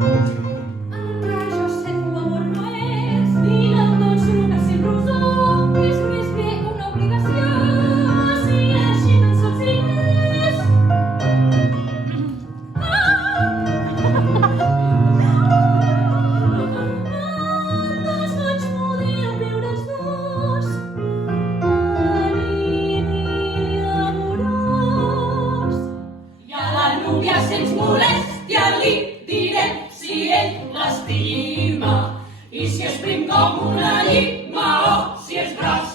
Encara jo sé que l'amor no és ni el dolç només sin rosó, és més bé una obligació, si així no en sols diners. Antes vaig poder viure els dos, en idil·li amorós. I a la Núria sense molèstia li diré si ell l'estima i si és prim com una llima o si és gros